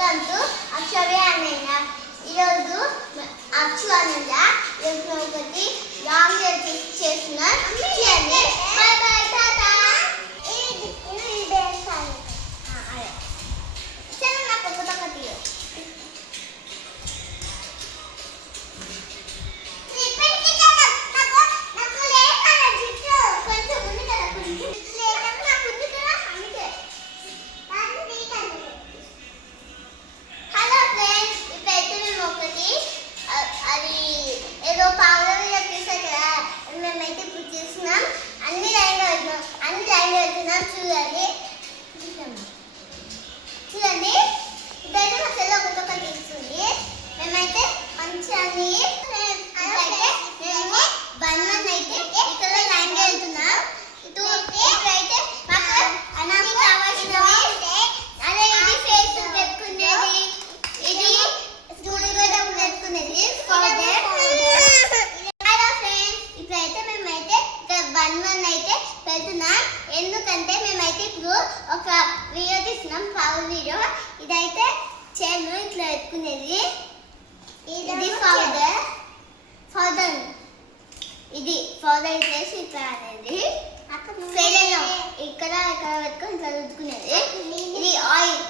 Welcome to అక్షవ్య అన్నయ్య. ఈరోజు అక్షు అన్నయ్య ఒకటి లాంగ్ చేసిన చేయండి. Bye bye tata. చలో నాకు ఒకటి చూడండి. ఇదైతే మా చెల్లి ఒకటి తీస్తుంది. మేమైతే మంచిగా మేము బన్మన్ అయితే ఇక్కడ లైన్ వెళ్తున్నాం. ఇప్పుడైతే మాకు అన్నకు కావాల్సినవి అదే ఇది ఫేస్ పెట్టుకునేది, ఇది స్టూడియో పెట్టుకునేది. హలో ఫ్రెండ్స్, ఇప్పుడైతే మేమైతే ఇక్కడ బన్మన్ అయితే వెళ్తున్నాం. ఎందుకంటే మేమైతే ఇప్పుడు ఒక వీడియో తీస్తున్నాం, పవర్ వీడియో. ఇదైతే చేను ఇట్లా పెట్టుకునేది. ఇది ఫౌడర్ ఇది ఫౌడర్ చేసి ఇట్లా అనేది ఇక్కడ ఇక్కడ పెట్టుకొని ఇట్లా రుద్దుకునేది. ఇది ఆయిల్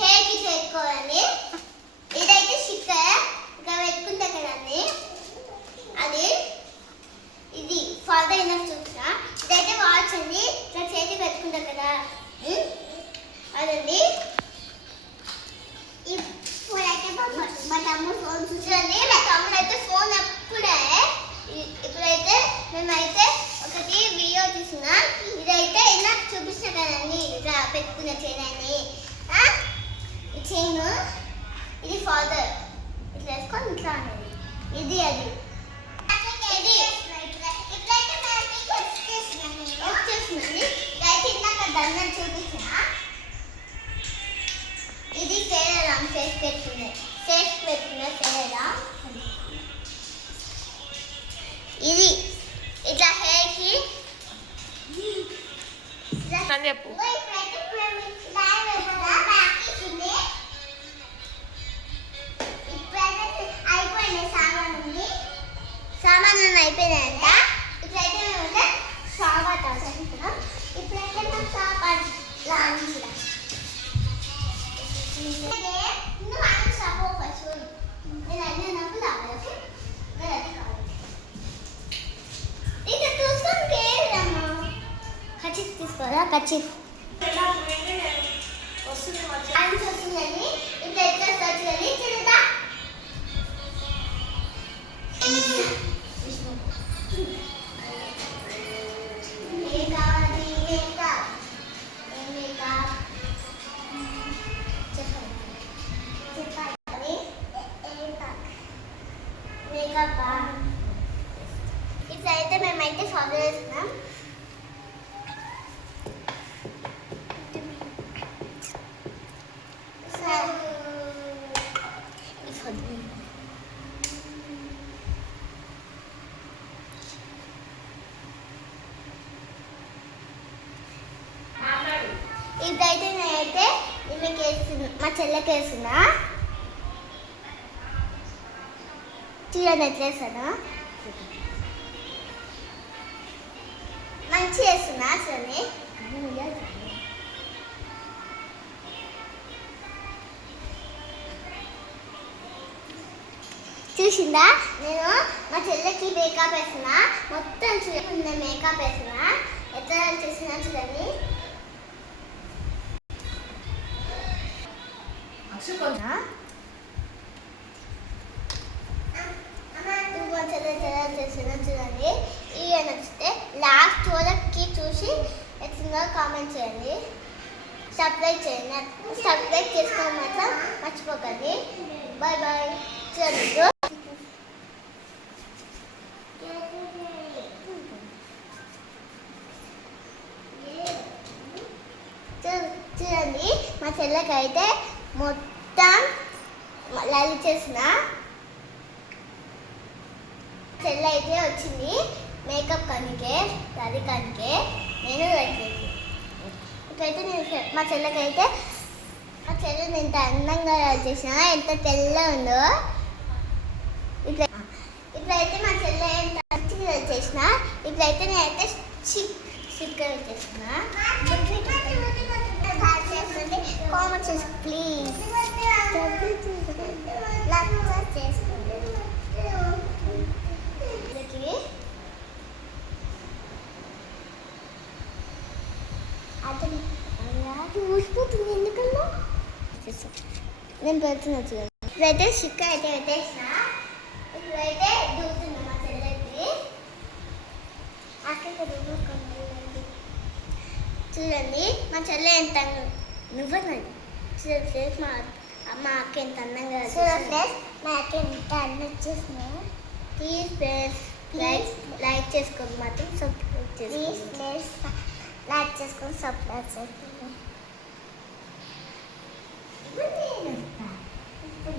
హెయిర్కి పెట్టుకోవాలి. ఇదైతే స్టిక్కర్ ఇక్కడ పెట్టుకుంటా కదండి, అది ఇది ఫాదర్ అయినా చూసిన. ఇదైతే వాచ్ అండి, ఇట్లా చేతి పెట్టుకుంటారు కదా అదండి. ఇప్పుడైతే మా తమ్ముడు ఫోన్ చూసండి. మా తమ్ముడు అయితే ఫోన్ ఇప్పుడైతే మేమైతే ఒకటి వీడియో తీసినా. ఇదైతే ఇలా చూపిస్తా కదండి, ఇట్లా పెట్టుకున్న చైన్ చైన్. ఇది ఫాదర్ ఇట్లా వేసుకొని ఇట్లా అనేది. ఇది అది దండం చూపించిన. ఇది సేలరాం ఫేస్ పెట్టుకునే సేలరాం. ఇది ఇట్లా హెయిర్కి చెప్పు. అయిపోయినాయి సామాన్లు అయిపోయినాయంట. ఇప్పుడైతే మేము సాబాత్ చదువుతున్నాం. ఇప్పుడైతే మేము సాబాత్ లాంఛన తీసుకోరా కచ్చిఫ్ వస్తుందని ఇప్పుడు ఎట్లా సర్చ్ చూడదా. ఇట్లయితే మేమైతే ఫాలో చేస్తున్నాం. ఇదైతే నేనైతే ఈమెకి వేస్తున్నా, మా చెల్లెకి వేస్తున్నా. చూడండి ఎట్లా వేస్తాను, మంచిగా వేస్తున్నా. చూడండి చూసిందా. నేను మా చెల్లెకి మేకప్ వేస్తున్నా. మొత్తం చూడండి మేకప్ వేస్తున్నా. ఎట్లా చేస్తున్నా చూడండి. చూడండి. ఇవి నచ్చితే లాస్ట్ వరకు చూసి ఎట్లా కామెంట్ చేయండి. సబ్స్క్రైబ్ చేయండి. సబ్స్క్రైబ్ చేసుకోవడం మాత్రం మర్చిపోకండి. Bye bye. చూడండి చూడండి మా చెల్లెకైతే మొత్తం లైవ్ చేసిన చెల్లె అయితే వచ్చింది మేకప్ కనికే రాధికానికే. నేను ఇప్పుడైతే నేను మా చెల్లెకైతే నేను ఎంత అందంగా చేసిన ఎంత తెల్ల ఉందో. ఇప్పుడైతే మా చెల్లె ఎంత మంచిగా చేసిన. ఇప్పుడైతే నేనైతే చిక్కగా చేసిన. కామెంట్ చేసి ప్లీజ్ చేసుకోండి. అది ఊసిపోతుంది ఎందుకన్నా. నేను పెడుతున్నా చూడండి. ఇప్పుడైతే చిక్క అయితే పెట్టేసిన. ఇప్పుడైతే దూకుతున్నా మా చెల్లెకి. అక్కడ చూడండి మా చెల్లె ఎంత నువ్వనండి. చూడండి మా అక్క ఎంత అందంగా మా అక్క ఎంత అందంగా చేసిన. ప్లీజ్ ఫ్రెండ్స్ లైక్ చేసుకోండి, మాత్రం సబ్స్క్రైబ్ చేసుకోండి. లైక్ చేసుకొని సబ్స్క్రైబ్ చేసుకోండి. ఇప్పుడు